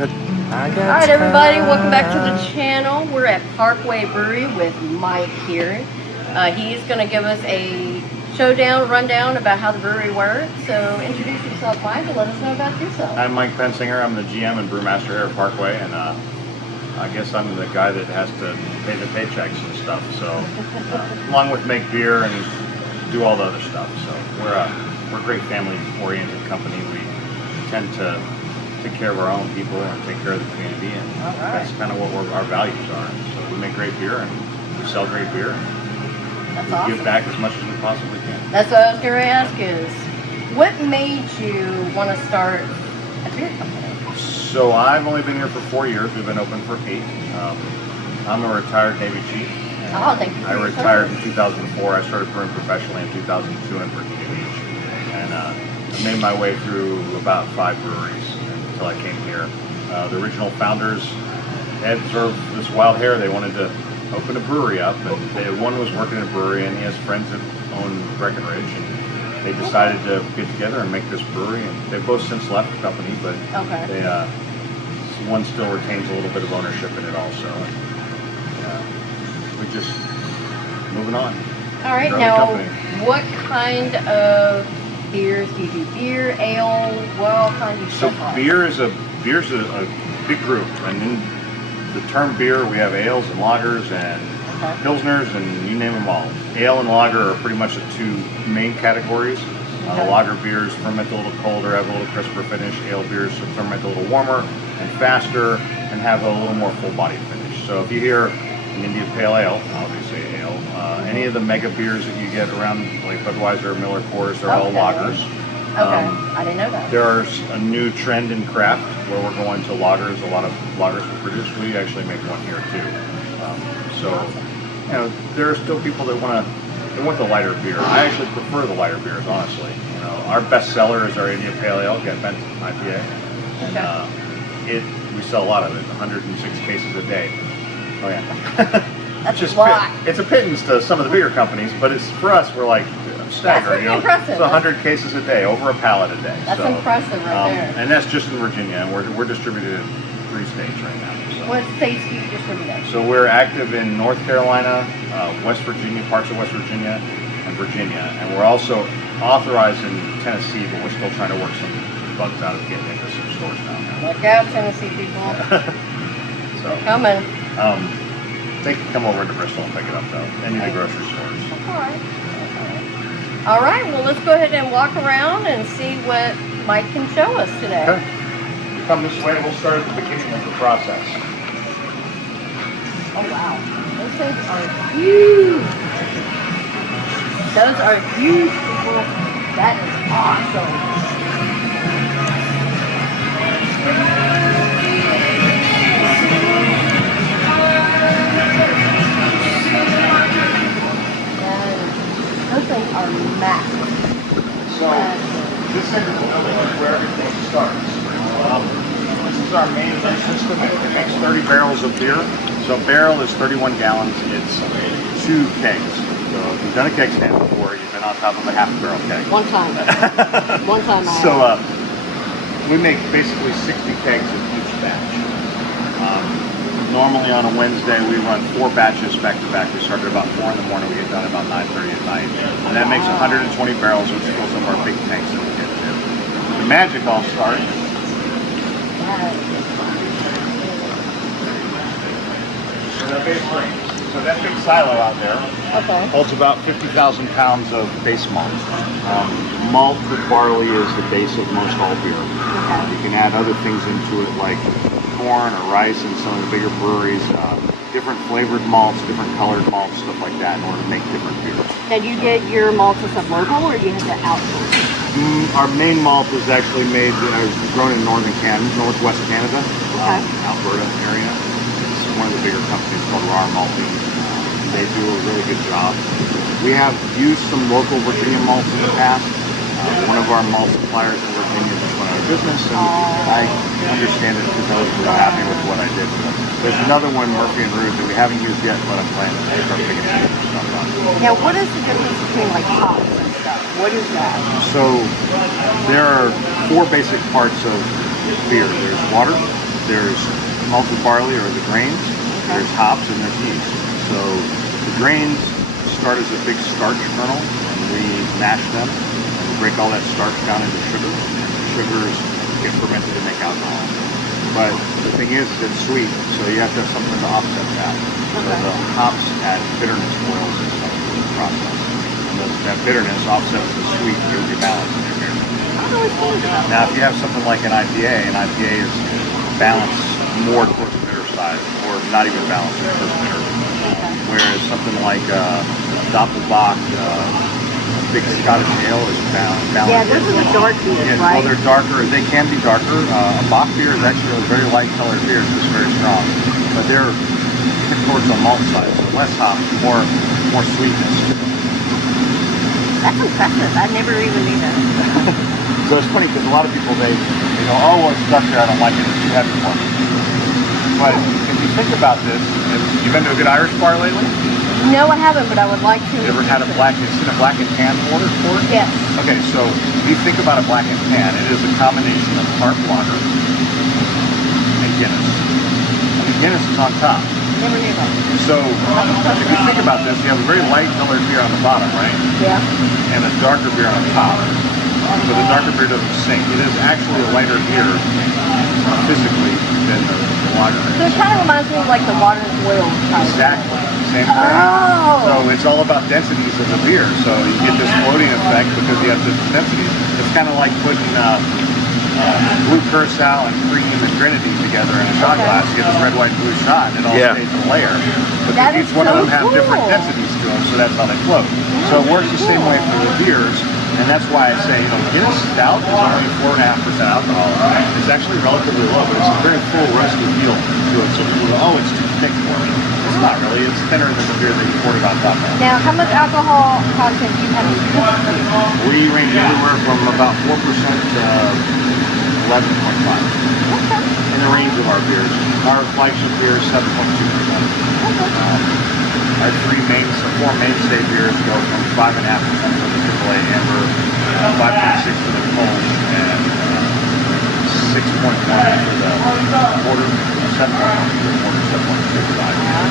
Alright everybody, welcome back to the channel. We're at Parkway Brewery with Mike here. He's going to give us a rundown about how the brewery works. So introduce yourself, Mike, and let us know about yourself. I'm Mike Pensinger. I'm the GM and brewmaster here at Parkway, and I guess I'm the guy that has to pay the paychecks and stuff. So along with make beer and do all the other stuff. So we're a great family-oriented company. We tend to take care of our own people and take care of the community, and that's kind of what our values are. So we make great beer and we sell great beer. That's we awesome. give back as much as we possibly can. That's what I was going to ask is, what made you want to start a beer company? So I've only been here for 4 years. We've been open for 8. I'm a retired Navy chief. Oh, thank you. I retired in 2004. I started brewing professionally in 2002 in Virginia Beach, and I made my way through about 5 breweries until I came here. The original founders had sort of this wild hair. They wanted to open a brewery up, and one was working in a brewery, and he has friends that own Breckenridge, and they decided to get together and make this brewery. And they've both since left the company, but they one still retains a little bit of ownership in it also. And, we're just moving on. All right, now what kind of beers do you do? Beer, ale, what all kinds of stuff? So beer's a big group, and in the term beer, we have ales and lagers and pilsners, and you name them all. Ale and lager are pretty much the 2 main categories. Lager beers ferment a little colder, have a little crisper finish. Ale beers ferment a little warmer and faster and have a little more full-bodied finish. So if you hear an India Pale Ale, obviously ale, any of the mega beers that you get around, like Budweiser, Miller Coors, they're all lagers. I didn't know that. There's a new trend in craft where we're going to lagers. A lot of lagers we produce. We actually make one here too. There are still people that want the lighter beer. I actually prefer the lighter beers, honestly. Our best seller is our India Pale Ale, Get Bent IPA. We sell a lot of it, 106 cases a day. Oh yeah. That's just a lot. It's a pittance to some of the bigger companies, but it's for us. We're like staggering. That's impressive. It's 100 cases a day, over a pallet a day. That's impressive right there. And that's just in Virginia, and we're distributed in 3 states right now. So. What states do you distribute in? So we're active in North Carolina, West Virginia, parts of West Virginia, and Virginia, and we're also authorized in Tennessee, but we're still trying to work some bugs out of getting into some stores now. Look out, Tennessee people. So they're coming. They can come over to Bristol and pick it up, though. Any of the grocery stores. All right, well, let's go ahead and walk around and see what Mike can show us today. Okay. You come this way, and we'll start at the beginning of the process. Oh, wow. Those things are huge. Those are huge, people. That is awesome. Those things are massive. So, this is where everything starts. This is our main system. It makes 30 barrels of beer. So a barrel is 31 gallons. It's 2 kegs. So if you've done a keg stand before, you've been on top of a half barrel keg. One time. One time I So we make basically 60 kegs of each batch. Normally on a Wednesday, we run 4 batches back to back. We start at about 4 in the morning. We get done about 9:30 at night. And that makes 120 barrels, which fills up our big tanks that we get to. The magic all starts. So that big silo out there holds about 50,000 pounds of base malt. Malt with barley is the base of most all beer. You can add other things into it like corn or rice in some of the bigger breweries, different flavored malts, different colored malts, stuff like that in order to make different beers. Now, do you get your malts as a local, or do you have to outsource? Our main malt is actually made, grown in northwest Canada, Alberta area. It's one of the bigger companies called Raw Malting. They do a really good job. We have used some local Virginia malts in the past. One of our malt suppliers in Virginia just went out of business, and I understand it because I was really happy with what I did. There's another one, Murphy and Root, that we haven't used yet, but I'm planning to start picking it up stuff on. Now, what is the difference between like hops and stuff? What is that? So there are 4 basic parts of beer. There's water, There's malted barley or the grains, there's hops, and there's yeast. So the grains start as a big starch kernel, and we mash them, and we break all that starch down into sugars. Sugars get fermented to make alcohol. But the thing is, it's sweet, so you have to have something to offset that. So the hops add bitterness oils and stuff to the process. And that bitterness offsets the sweet, gives you balance in your beer. Now, if you have something like an IPA is balanced more towards the bitter side, or not even balanced towards bitter. Whereas something like Doppelbock, big Scottish ale is balanced. Yeah, those are the dark beers, yeah, right? Well, they're darker. They can be darker. A Bock beer is actually a very light colored beer. It's just very strong. But they're towards the malt side, so less hops, more sweetness. That's impressive. I never even knew that. So it's funny because a lot of people, they go, oh, well, it's Dutch beer. I don't like it. It's too heavy for me. But if you think about this, you've been to a good Irish bar lately? No, I haven't, but I would like to. You ever had a black and tan porter for it? Yes. Okay, so if you think about a black and tan, it is a combination of tart lager and Guinness. And the Guinness is on top. Never knew that. So if you think about this, you have a very light colored beer on the bottom, right? Yeah. And a darker beer on top. So the darker beer doesn't sink. It is actually a lighter beer physically than the lager So is. it kind of reminds me of like the water and oil type. Exactly. Same thing. Oh. So it's all about densities of the beer. So you get this floating effect because you have different densities. It's kind of like putting blue curacao and cream and grenadine together in a shot glass. You get this red, white, blue shot, and it all stays in a layer. But That each is one of so them have different cool. densities to them, so that's how they float. So it works the same way for the beers. And that's why I say, Guinness Stout is only 4.5% alcohol. It's actually relatively low, but it's a very full, rusty feel to it. So people go, oh, it's too thick for me. It's not really. It's thinner than the beer that you poured it on top of. Now, how much alcohol content do you have in this? We range anywhere from about 4% to 11.5. Okay. In the range of our beers. Our flagship beer is 7.2%. Our four mainstay beers go from 5.5% for the AAA Amber, 5.6 for the Kolsch, and 6.1 for the Porter, 7.1 for the Porter, 7.2 for the IPA.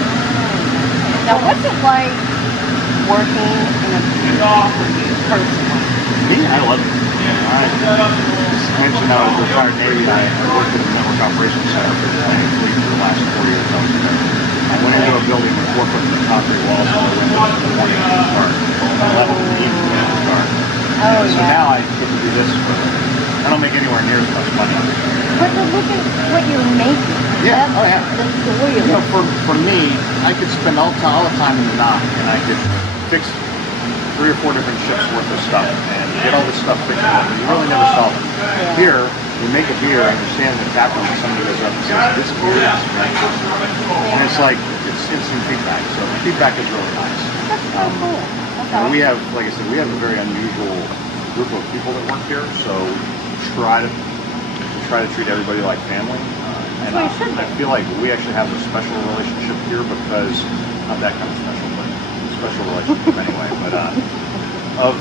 Now, what's it like working in a personally? Me, I love it. I mentioned I was a retired Navy. I worked in the Network Operations Center for the fleet for the last 4 years. I went into a building with 4 foot of concrete walls, so I went into the morning to start. 11 in the evening to start. Oh, So yeah. now I get to do this for, I don't make anywhere near as much money. But to look at what you're making. Yeah, That's oh yeah. the joy of it. For me, I could spend all the time in the knot, and I could fix 3 or 4 different shifts worth of stuff and get all this stuff fixed up. And you really never solve it. Yeah. Here, you make a beer, I understand the tap room, somebody goes up and says, this beer is right. And it's like, it's instant feedback. So the feedback is really nice. That's so cool. That's And we awesome. have, like I said, we have a very unusual group of people that work here. So try to treat everybody like family. And That's what you should do. I feel like we actually have a special relationship here because, not that kind of special, but special relationship anyway. But of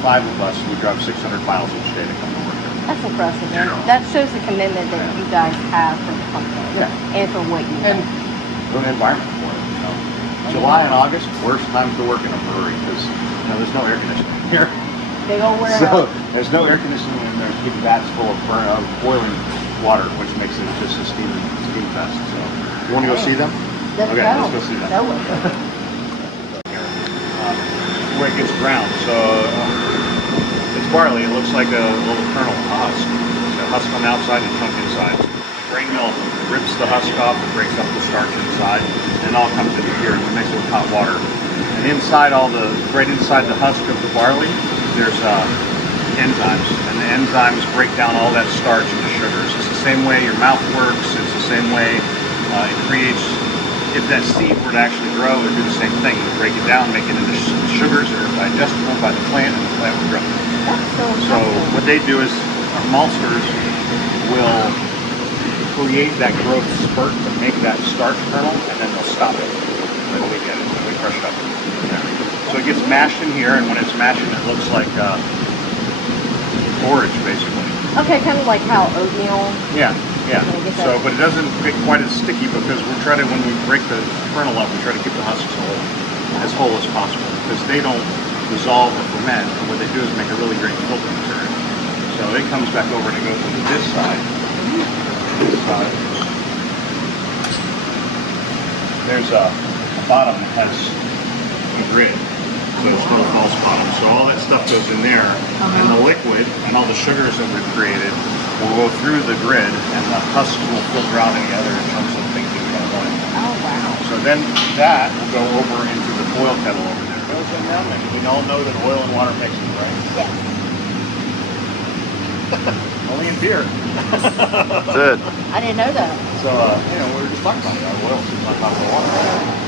5 of us, we drive 600 miles each day to come to work here. That's impressive, man. That shows the commitment that you guys have for the company and for what you And do. an environment for it. July and August, worst times to work in a brewery because there's no air conditioning here. Big old warehouse. So there's no air conditioning and there's big vats full of boiling water, which makes it just a steam fest. So you want to go see them? Let's Okay, go. let's go see them. Go with it. Where it gets ground. So it's barley. It looks like a little kernel husk. It's a husk on the outside and chunk inside. Grain mill rips the husk off and breaks up the starch inside, and it all comes into here and mixes with hot water. And inside right inside the husk of the barley, there's enzymes, and the enzymes break down all that starch into sugars. It's the same way your mouth works. It's the same way it creates. If that seed were to actually grow, it would do the same thing. It would break it down, make it into sugars that are digestible by the plant, and the plant would grow. That's So what they do is our maltsters will create that growth spurt to make that starch kernel, and then they'll stop it. And then we get it, and we crush it up. So it gets mashed in here, and when it's mashing, it looks like porridge, basically. Okay, kind of like how oatmeal. Yeah, Yeah. Gonna get So, that. but it doesn't get quite as sticky because we try to, when we break the kernel up, we try to keep the husks as whole as possible because they don't dissolve or ferment. And what they do is make a really great filter material. So it comes back over and it goes into this side. This side. There's a bottom that has a grid. So it's called a false bottom. So all that stuff goes in there, and the liquid and all the sugars that we've created will go through the grid, and the husks will filter out any other chunks of things that we don't want. Oh, wow. So then that will go over into the boil kettle over there. Goes in them, and we all know that oil and water mixes, right? Yeah. Only in beer. Good. I didn't know that. So, we were just talking about it. Our oil is on top of the water.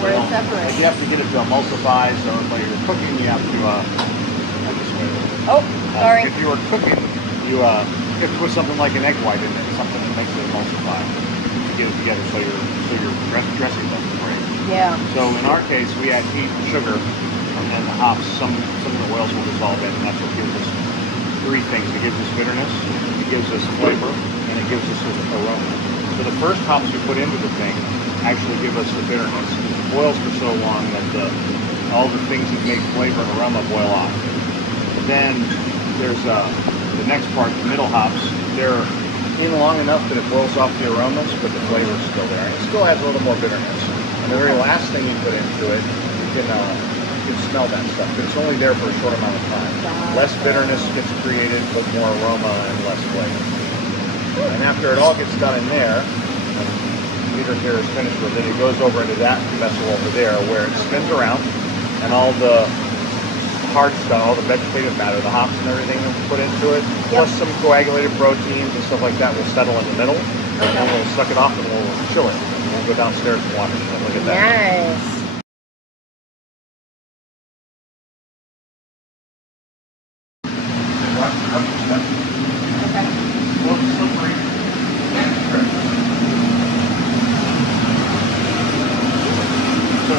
Where You it know, separates. You have to get it to emulsify, so when you're cooking, you have to, I just wait. Oh, sorry. If you were cooking, you have to put something like an egg white in there, something that makes it emulsify to get it together so your dressing doesn't break. Yeah. So in our case, we add heat and sugar, and then the hops, some of the oils will dissolve in, and that's what gives us three things. It gives us bitterness, it gives us flavor, and it gives us aroma. So the first hops we put into the thing actually give us the bitterness. It boils for so long that all the things that make flavor and aroma boil off. But then there's the next part, the middle hops. They're in long enough that it boils off the aromas, but the flavor is still there. It still has a little more bitterness. And the very last thing you put into it, you can smell that stuff, but it's only there for a short amount of time. Less bitterness gets created, but more aroma and less flavor. And after it all gets done in there, the meter here is finished with it, it goes over into that vessel over there where it spins around, and all the hard stuff, all the vegetative matter, the hops and everything that we put into it, plus some coagulated proteins and stuff like that will settle in the middle, and then we'll suck it off and we'll chill it. And we'll go downstairs and watch it. Look at that. Nice. Okay. Well, it's slippery and crisp. So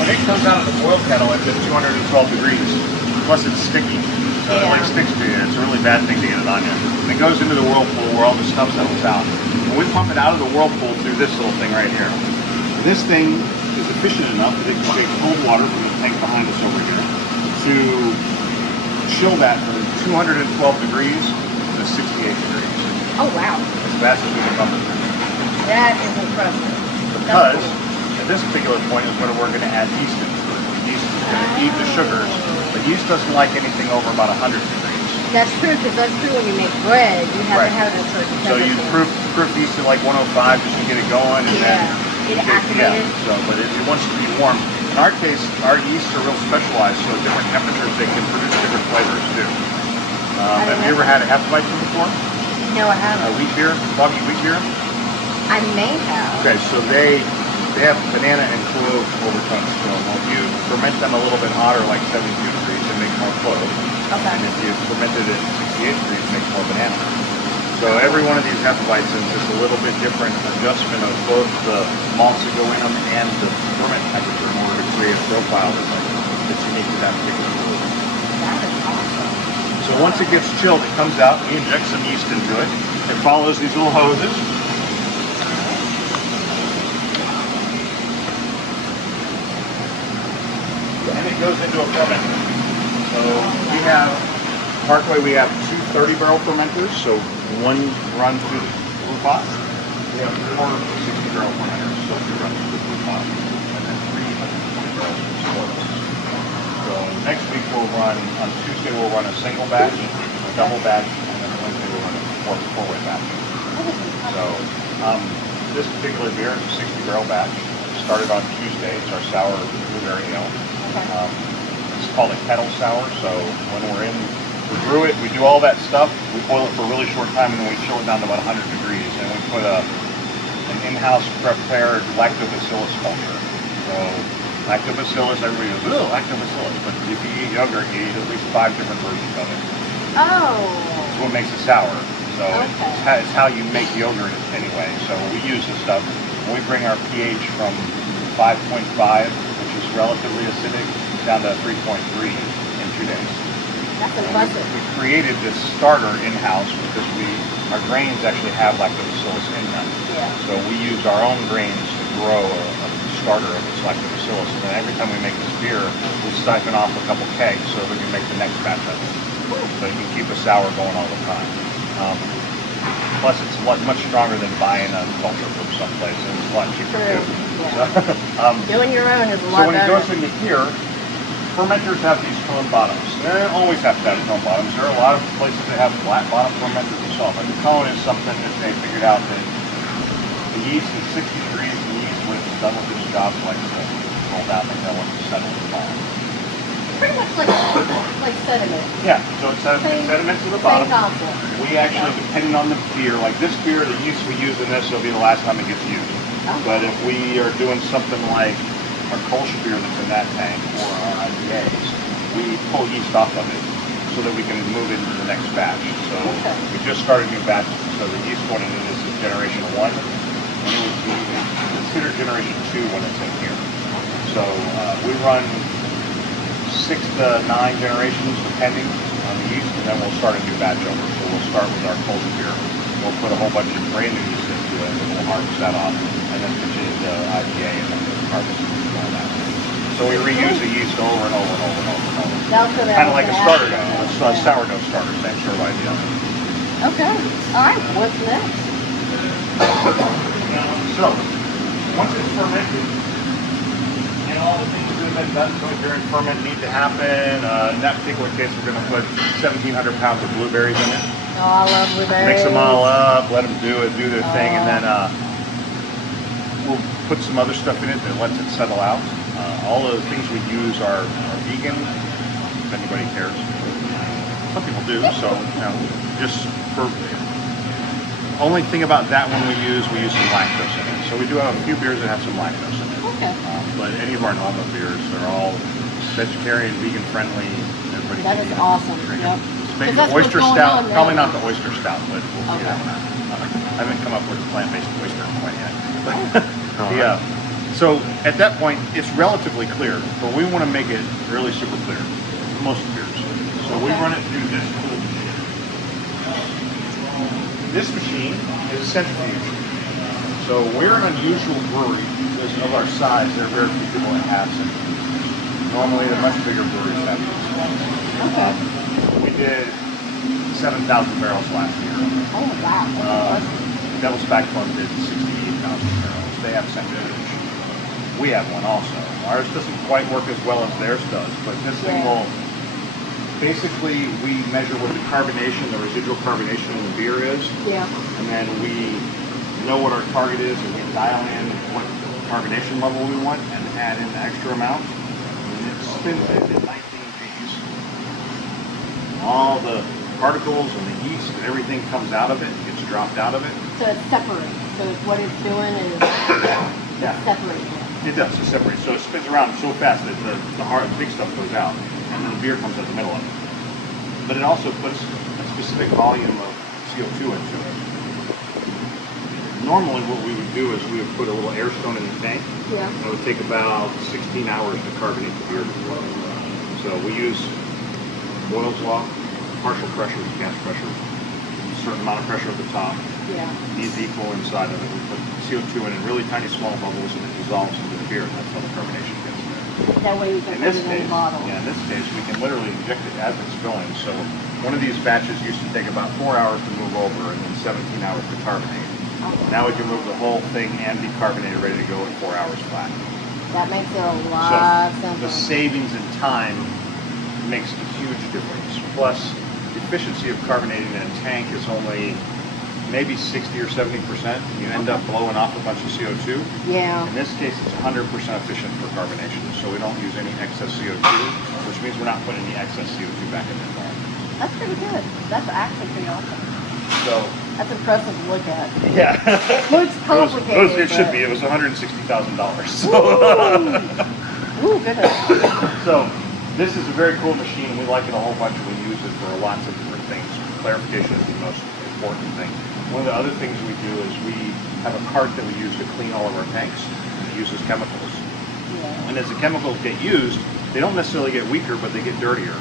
when it comes out of the boil kettle, it's at 212 degrees. Plus it's sticky. So it like sticks to you. It's a really bad thing to get it on you. And it goes into the whirlpool where all the stuff settles out. And we pump it out of the whirlpool through this little thing right here. This thing is efficient enough that it can take cold water from the tank behind us over here to chill that from 212 degrees to 68 degrees. Oh, wow. As fast as we can pump it. That is impressive. Because at this particular point is when we're going to add yeast into it. Yeast is going to eat the sugars. But yeast doesn't like anything over about 100 degrees. That's true, because that's true when you make bread. You have to have it at a certain So temperature. you proof yeast at like 105 just to get it going, and then get it activated. So, but it wants to be warm. In our case, our yeasts are real specialized, so at different temperatures they can produce different flavors too. Have you ever had a Hefeweizen before? No, I haven't. Wheat beer, foggy wheat beer. I may have. Okay, so they have banana and clove overtones to them. Well, if you ferment them a little bit hotter, like 72 degrees, it makes more clove. Okay. And if you ferment it at 68 degrees, it makes more banana. So every one of these Hefeweizens is a little bit different adjustment of both the malts that go in them and the ferment temperature in order to create a profile that's unique to that particular food. That is awesome. So once it gets chilled, it comes out, we inject some yeast into it. It follows these little hoses. And it goes into a fermenter. So we have, Parkway, we have two 30-barrel fermenters, so one run through the brew pot. We have four 60-barrel fermenters, so two run through the brew pot. And then three 120 barrels of spoils. So next week we'll run, on Tuesday we'll run a single batch, a double batch, and then Wednesday we'll run a four-way batch. So this particular beer is a 60-barrel batch. It started on Tuesday. It's our sour blueberry ale. It's called a kettle sour, so when we brew it, we do all that stuff, we boil it for a really short time, and then we chill it down to about 100 degrees, and we put an in-house prepared lactobacillus culture. So lactobacillus, everybody goes, oh, lactobacillus, but if you eat yogurt, you eat at least 5 different versions of it. Oh. That's what makes it sour. So it's how you make yogurt anyway. So we use this stuff, and we bring our pH from 5.5, which is relatively acidic, down to 3.3 in 2 days. That's impressive. We created this starter in-house because we our grains actually have lactobacillus in them. Yeah. So we use our own grains to grow a starter of this lactobacillus. And then every time we make this beer, we siphon off a couple kegs so we can make the next batch of it. So you can keep a sour going all the time. Plus, it's much stronger than buying a culture from someplace, and it's a lot cheaper too. Yeah. So, Doing your own is a so lot when it better. goes into here, fermenters have these cone bottoms. They don't always have to have cone bottoms. There are a lot of places that have flat bottom fermenters themselves. But the cone is something that they figured out that the yeast is 60 degrees. The yeast, when it's done with its job, likes to roll down the hill and settle in the bottom. Pretty much like sediment. Yeah, so it's sediment to the bottom. Same concept. We actually, depending on the beer, like this beer, the yeast we use in this will be the last time it gets used. Okay. But if we are doing something like our Kolsch beer that's in that tank or our IPAs, we pull yeast off of it so that we can move into the next batch. So we just started new batches. So the yeast going into this is generation 1, and it would be considered generation 2 when it's in here. So we run 6 to 9 generations depending on the yeast, and then we'll start a new batch over. So we'll start with our Kolsch beer. We'll put a whole bunch of brand new yeast into it, and then we'll harvest that off, and then continue to IPA and then harvest and all that. So we reuse the yeast over and over and over and over and over. Kind of like a starter dough, a sourdough starter, same sort of idea. Okay. All right. What's next? So once it's fermented, and all the things that have been done to it during ferment need to happen. In that particular case, we're going to put 1,700 pounds of blueberries in it. Oh, I love blueberries. Mix them all up, let them do their thing, and then we'll put some other stuff in it that lets it settle out. All of the things we use are vegan, if anybody cares. Some people do, so just for only thing about that one we use some lactose in it. So we do have a few beers that have some lactose in it. Okay. But any of our normal beers, they're all vegetarian, vegan friendly. Everybody That can is eat awesome. drink Yep. it. Maybe that's the oyster what's going stout, on probably now. not the oyster stout, but we'll figure that one out. I haven't come up with a plant-based oyster quite yet. Yeah. So at that point, it's relatively clear, but we want to make it really super clear. Most beers. So we run it through this cool machine. This machine is a centrifuge. So we're an unusual brewery because of our size. There are very few people that have centrifuges. Normally, the much bigger breweries have these. Okay. We did 7,000 barrels last year. Oh, wow. That's impressive. Devil's Backbone did 68,000 barrels. They have centrifuge. We have one also. Ours doesn't quite work as well as theirs does, but this thing will, basically we measure what the carbonation, the residual carbonation in the beer is, Yeah. and then we know what our target is, and we dial in what carbonation level we want and add in the extra amount, and it spins it at 19 Gs. All the particles and the yeast and everything comes out of it, gets dropped out of it. So it's separate. So it's what it's doing is Yeah. separating. It does, it separates. So it spins around so fast that the hard, big stuff goes out, and then the beer comes in the middle of it. But it also puts a specific volume of CO2 into it. Normally what we would do is we would put a little air stone in the tank. Yeah. It would take about 16 hours to carbonate the beer before. So we use Boyle's Law, partial pressure, gas pressure, a certain amount of pressure at the top. Yeah. Needs equal inside of it. We put CO2 in really tiny small bubbles and it dissolves into the beer. That's how the carbonation gets there. That way you can In put this it in case, the bottle. yeah, in this case, we can literally inject it as it's going. So one of these batches used to take about 4 hours to move over and then 17 hours to carbonate. Now we can move the whole thing and decarbonate it ready to go in 4 hours flat. That makes it a lot simpler. The savings in time makes a huge difference. Plus, the efficiency of carbonating in a tank is only maybe 60 or 70%. You end up blowing off a bunch of CO2. Yeah. In this case, it's 100% efficient for carbonation, so we don't use any excess CO2, which means we're not putting any excess CO2 back in the environment. That's pretty good. That's actually pretty awesome. So, That's impressive to look at. yeah. It looks complicated. It should but- be. It was $160,000. So. Ooh, goodness. So this is a very cool machine. We like it a whole bunch. We use it for lots of different things. Clarification is the most important thing. One of the other things we do is we have a cart that we use to clean all of our tanks. It uses chemicals. Yeah. And as the chemicals get used, they don't necessarily get weaker, but they get dirtier.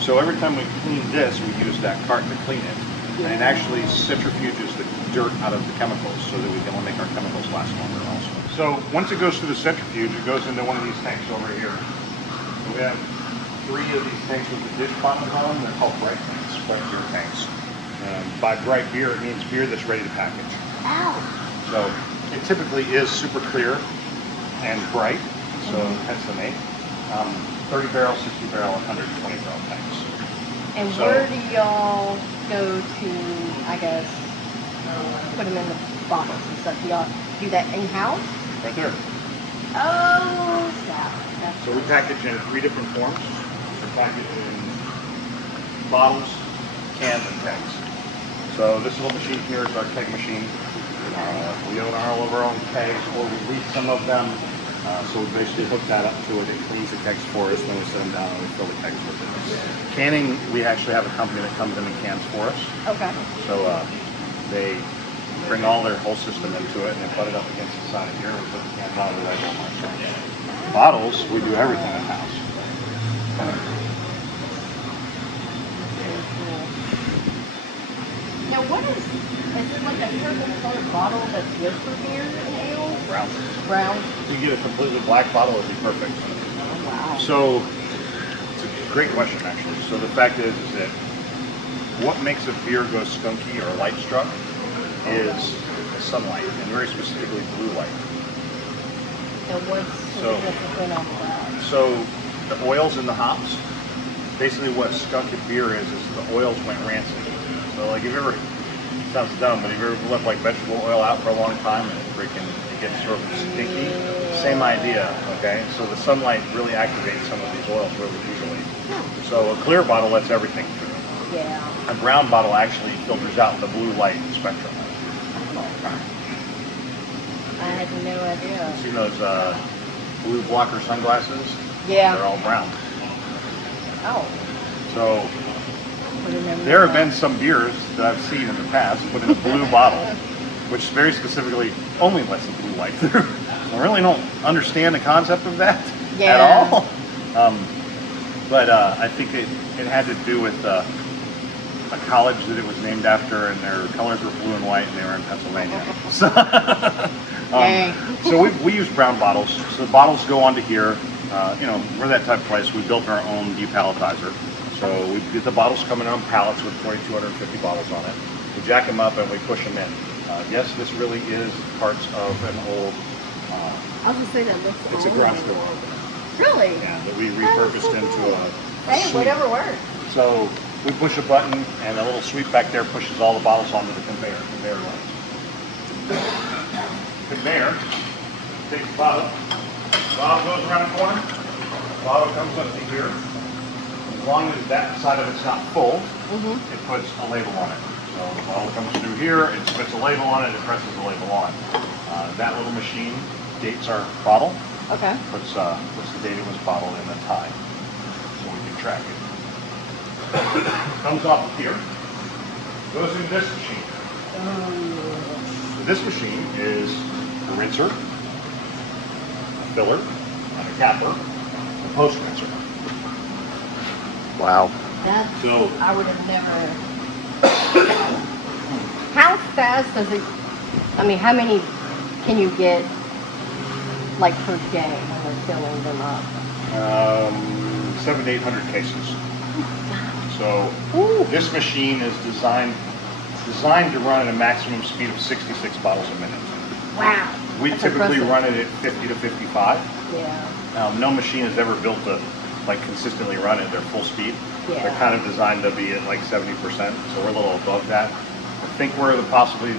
So every time we clean this, we use that cart to clean it. And it actually centrifuges the dirt out of the chemicals so that we can make our chemicals last longer also. So once it goes through the centrifuge, it goes into one of these tanks over here. So we have 3 of these tanks with the dish bottoms on them. They're called bright tanks, bright beer tanks. By bright beer, it means beer that's ready to package. Ow. So it typically is super clear and bright, so hence the name. 30 barrel, 60 barrel, 120 barrel tanks. And where do y'all go to, I guess, put them in the bottles and stuff? Do y'all do that in-house? Right there. Oh, snap. So we package in 3 different forms. We package in bottles, cans, and kegs. So this little machine here is our keg machine. We own all of our own kegs, or we lease some of them. So we basically hook that up to it. It cleans the kegs for us, then we set them down and we fill the kegs with it. Canning, we actually have a company that comes in and cans for us. Okay. So they bring all their whole system into it and they put it up against the side of here and we put the cans on the right on ourselves. Bottles, we do everything in house. Now, what is it like a certain colored bottle that's good for beer and ale? Brown. Brown? If you get a completely black bottle, it'd be perfect. Oh, wow. So, it's a great question actually. So the fact is that what makes a beer go skunky or light struck is sunlight, and very specifically blue light. And what's the difference between all of that? So the oils in the hops, basically what skunky beer is the oils went rancid. So like, if you ever, it sounds dumb, but if you ever left like vegetable oil out for a long time and it gets sort of stinky, same idea, okay? So the sunlight really activates some of these oils really easily. So a clear bottle lets everything through. Yeah. A brown bottle actually filters out the blue light spectrum. I had no idea. See those blue blocker sunglasses? Yeah. They're all brown. Oh. So I remember there have that. been some beers that I've seen in the past put in a blue bottle, which very specifically only lets the blue light through. I really don't understand the concept of that at all. But I think it had to do with a college that it was named after, and their colors were blue and white, and they were in Pennsylvania. So we use brown bottles. So the bottles go onto here. We're that type of place. We built our own depalletizer. So we get the bottles coming on pallets with 2,250 bottles on it. We jack them up and we push them in. Yes, this really is parts of an old. I was just saying that looks. It's a garage door opener. Really? Yeah, that we repurposed into a. Hey, sweep. whatever works. So we push a button and a little sweep back there pushes all the bottles onto the conveyor lines. Conveyor takes the bottle goes around the corner, bottle comes up to here. As long as that side of it's not full, it puts a label on it. So the bottle comes through here, it puts a label on it, it presses the label on. That little machine dates our bottle. Okay. Puts the date it was bottled in the time, so we can track it. Comes off of here, goes into this machine. So this machine is a rinser, a filler, and a capper, a post rinser. Wow. That's, So- I would have never. How fast does it? I mean, how many can you get, like, per day when they're filling them up? 700 to 800 cases. So Ooh. this machine is designed to run at a maximum speed of 66 bottles a minute. Wow. We That's typically impressive. run it at 50 to 55. Yeah. No machine has ever built to like consistently run at their full speed. Yeah. They're kind of designed to be at like 70%, so we're a little above that. I think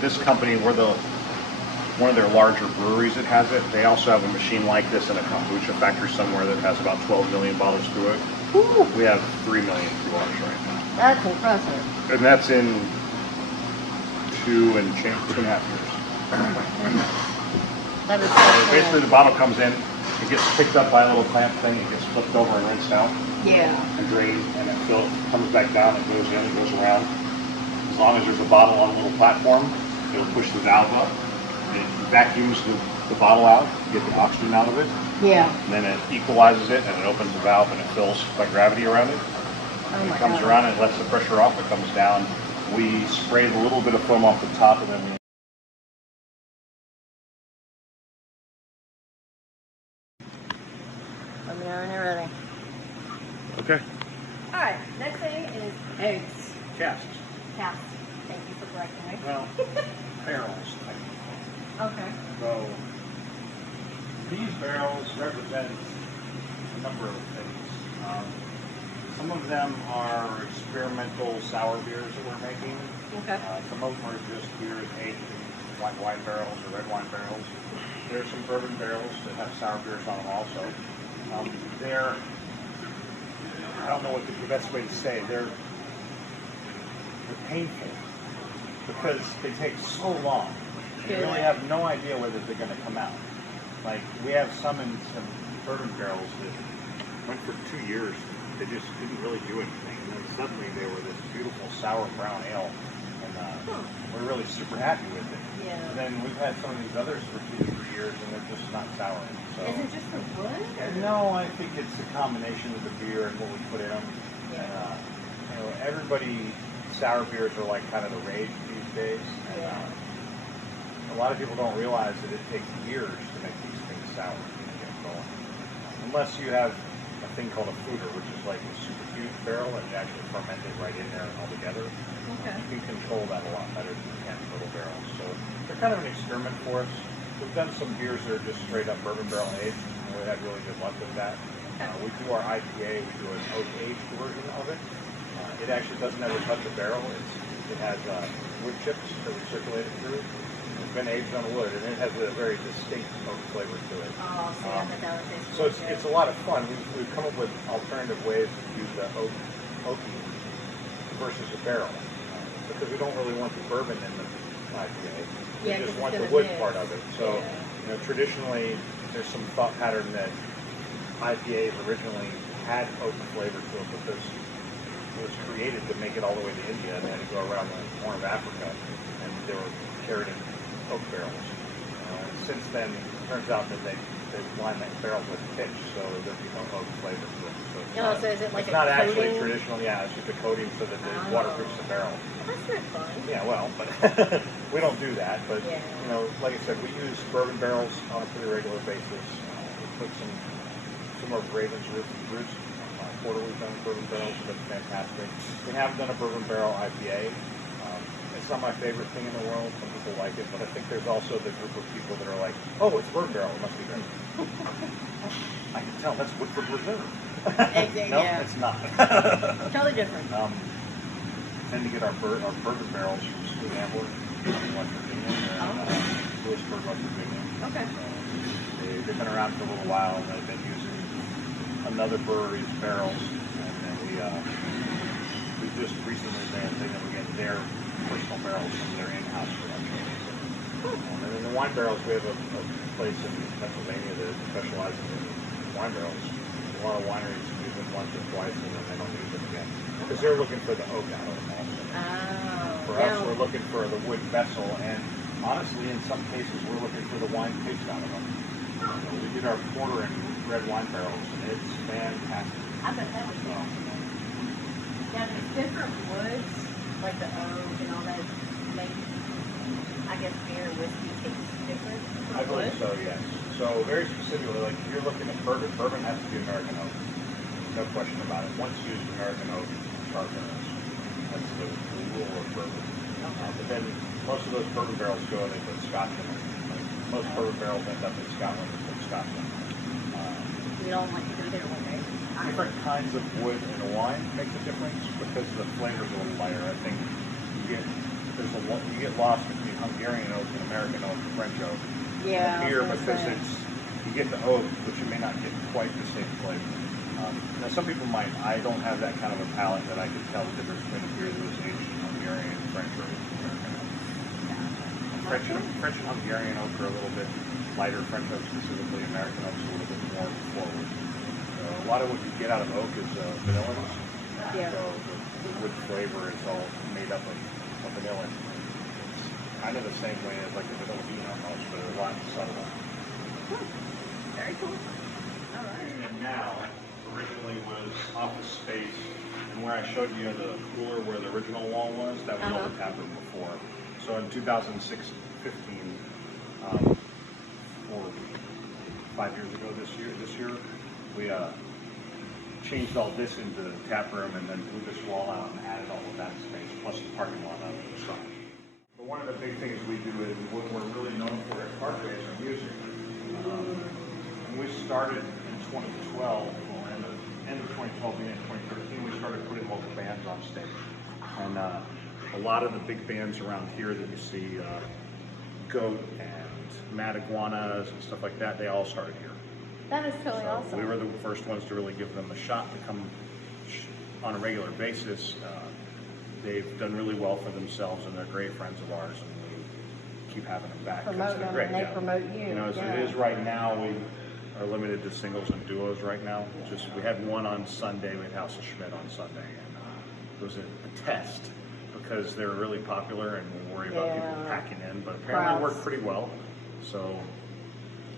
this company, we're one of their larger breweries that has it. They also have a machine like this in a kombucha factory somewhere that has about 12 million bottles through it. Ooh, We have 3 million through ours right now. that's impressive. And that's in 2.5 years. That is So so basically cool. the bottle comes in, it gets picked up by a little clamp thing, it gets flipped over and rinsed out Yeah. and drained, and it comes back down, it goes in, it goes around. As long as there's a bottle on a little platform, it'll push the valve up. It vacuums the bottle out, get the oxygen out of it, Yeah. and then it equalizes it, and it opens the valve, and it fills by gravity around it. Oh It my comes God. around, and it lets the pressure off, it comes down, We sprayed a little bit of foam off the top, and then we Let me know when you're ready. okay. All right, next thing is eggs. Casks. Cast. Thank you for correcting me. Well, barrels, technically. Okay. So these barrels represent a number of things. Some of them are experimental sour beers that we're making. Okay. Some of them are just beers aged in white wine barrels or red wine barrels. There are some bourbon barrels that have sour beers on them also. They're, I don't know what the best way to say, they're painful because they take so long. You really have no idea whether they're going to come out. Like, we have some in some bourbon barrels that went for 2 years. They just didn't really do anything. And then suddenly they were this beautiful sour brown ale. And we're really super happy with it. Yeah. And then we've had some of these others for 2 to 3 years and they're just not sour. So, Is it just the wood? no, I think it's a combination of the beer and what we put in them. Yeah. And, you know, everybody, sour beers are like kind of the rage these days. And, Yeah. a lot of people don't realize that it takes years to make these things sour and get them going. Unless you have a thing called a fruiter, which is like a super huge barrel and you actually ferment it right in there altogether. Okay. You can control that a lot better than you can little barrels. So they're kind of an experiment for us. We've done some beers that are just straight up bourbon barrel aged, and we had really good luck with that. We do our IPA, we do an oak aged version of it. It actually doesn't ever touch a barrel. It has wood chips that we circulate it through. It's been aged on wood, and it has a very distinct oak flavor to it. Oh, see, I bet that would taste So good. it's a lot of fun. We've come up with alternative ways to do the oaky versus the barrel, because we don't really want the bourbon in the IPA. We Yeah, 'cause just it's want the gonna wood mix. part of it. So, Yeah. you know, traditionally there's some thought pattern that IPAs originally had oak flavor to them because it was created to make it all the way to India, and they had to go around the Horn of Africa, and they were carried in oak barrels. Since then, it turns out that they line that barrel with pitch, so there's no oak flavor to it. So So is it like it's a not actually coating? traditional. Yeah, it's just a coating so that the waterproofs the barrel. That's not fun. Yeah, well, but we don't do that. But Yeah. you know, like I said, we use bourbon barrels on a pretty regular basis. We put some of Raven's Roots porter we've done with bourbon barrels. That's fantastic. We have done a bourbon barrel IPA. It's not my favorite thing in the world. Some people like it, but I think there's also the group of people that are like, "Oh, it's bourbon barrel. It must be good." I can tell that's Woodford Reserve. No, Yeah. it's not. Totally different. Tend to get our bourbon barrels from Stewart Ambler in West Virginia and Lewisburg, West Virginia. Okay. They've been around for a little while, and they've been using another brewery's barrels, and then we just recently been thinking of getting their personal barrels from their in-house production. And then the wine barrels, we have a place in Pennsylvania that specializes in wine barrels. A lot of wineries use them once or twice, and then they don't use them again because they're looking for the oak out of them also. Oh. For us, we're looking for the wood vessel, and honestly, in some cases, we're looking for the wine taste out of them. We did our porter in red wine barrels, and it's fantastic. I bet that would be awesome. Now, there's different woods, like the oak and all that, make, I guess, beer and whiskey taste different I from wood. believe so, yes. So very specifically, like if you're looking at bourbon, bourbon has to be American oak. No question about it. Once used American oak, sharpness. That's the rule of bourbon. But then most of those bourbon barrels go and they put Scotch in them. Like, most bourbon barrels end up in Scotland and put Scotch in them. You don't like to do one, right? Different kinds of wood in a wine makes a difference because the flavor's a little lighter. I think you get lost between Hungarian oak and American oak and French oak. Yeah. Beer because you get the oak, but you may not get quite the same flavor. Now some people might. I don't have that kind of a palate that I can tell the difference between a beer that was aged in Hungarian and French or American oak. French and Hungarian oak are a little bit lighter. French oak specifically, American oak is a little bit more forward. So a lot of what you get out of oak is vanillas. Yeah. So the wood flavor is all made up of vanilla. It's kind of the same way as like a vanilla bean almost, but a lot subtler. Very cool. All right. And now originally was office space, and where I showed you the cooler where the original wall was, that was all the tap room before. So in 2015, or 5 years ago this year, we changed all this into the tap room and then moved this wall out and added all of that space, plus the parking lot on the side. But one of the big things we do is what we're really known for at Parkway is our music. And we started in 2012, or end of 2012, beginning of 2013, we started putting local bands on stage. And a lot of the big bands around here that you see, Goat and Mad Iguanas and stuff like that, they all started here. That is totally So awesome. we were the first ones to really give them a shot to come on a regular basis. They've done really well for themselves, and they're great friends of ours, and we keep having them back. 'cause Promote they're them, great, and they yeah. promote you. You know, as yeah. it is right now, we are limited to singles and duos right now. Just we had one on Sunday. We had House of Schmidt on Sunday, and it was a test because they were really popular, and we worry about people packing in. But apparently, it worked pretty well. So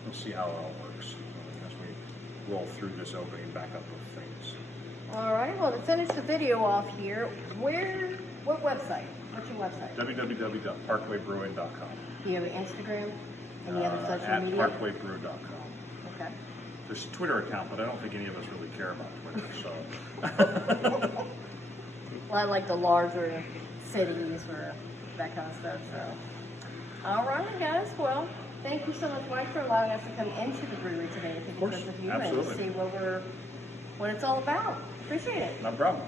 we'll see how it all works as we roll through this opening back up with things. All right. Well, to finish the video off here, what website? What's your website? www.parkwaybrewing.com. Do you have an Instagram? Any other social at media? parkwaybrew.com. Okay. There's a Twitter account, but I don't think any of us really care about Twitter. So, Well, I like the larger cities or that kind of stuff. So, all right, guys. Well, thank you so much, Mike, for allowing us to come into the brewery today to take a course, trip with you absolutely. and see what it's all about. Appreciate it. no problem.